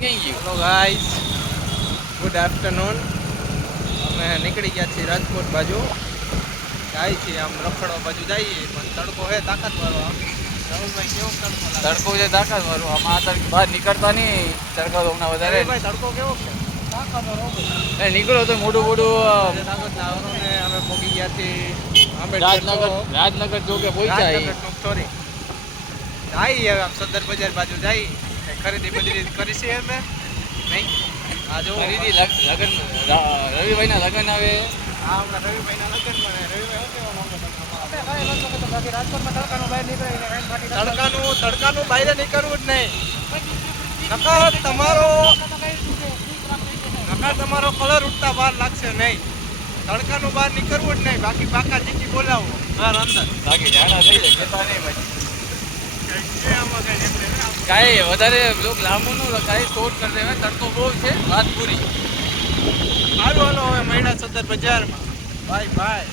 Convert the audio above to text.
Hello guys, good afternoon. અમે નીકળી ગયા છીએ રાજકોટ બાજુ. જાય છીએ આમ રખડવા બાજુ જઈએ, પણ તડકો હે તાકાત વાળો. રાહુલભાઈ કેવો તડકો છે તાકાત વાળો. આમાં આ બહાર નીકળતા નહીં. તડકો તો હમણાં વધારે ભાઈ તડકો કેવો છે? તાકાત વાળો. નીકળો તો મોટું તાકાત લાવવાનો ને અમે પહોંચી ગયા છીએ રાજનગર ચોકે પહોંચ્યા. સોરી, જઈએ હવે આમ સદર બજાર બાજુ જઈએ. ખરીદી બધી કરી છે અમે નહીં. આ જો ખરીદી લગન રવિભાઈના લગન આવે. હા, હમણાં રવિભાઈના લગ્નમાં રવિભાઈ તડકાનું બહાર નીકળવું જ નહીં. નકર તમારો કલર ઉઠતા વાર લાગશે નહીં. તડકાનું બહાર નીકળવું જ નહીં. બાકી પાકા ચીકી બોલાવો ઘર અંદર. બાકી જાડા થઈ જાય કેતા નહીં ભાઈ. કાંઈ વધારે લોક લાંબુ નું કાંઈ શોર્ટ કરી દેવાય. તડકો બહુ છે. વાત પૂરી. સારું, હાલો હવે મહિના સદર બજારમાં. Bye bye.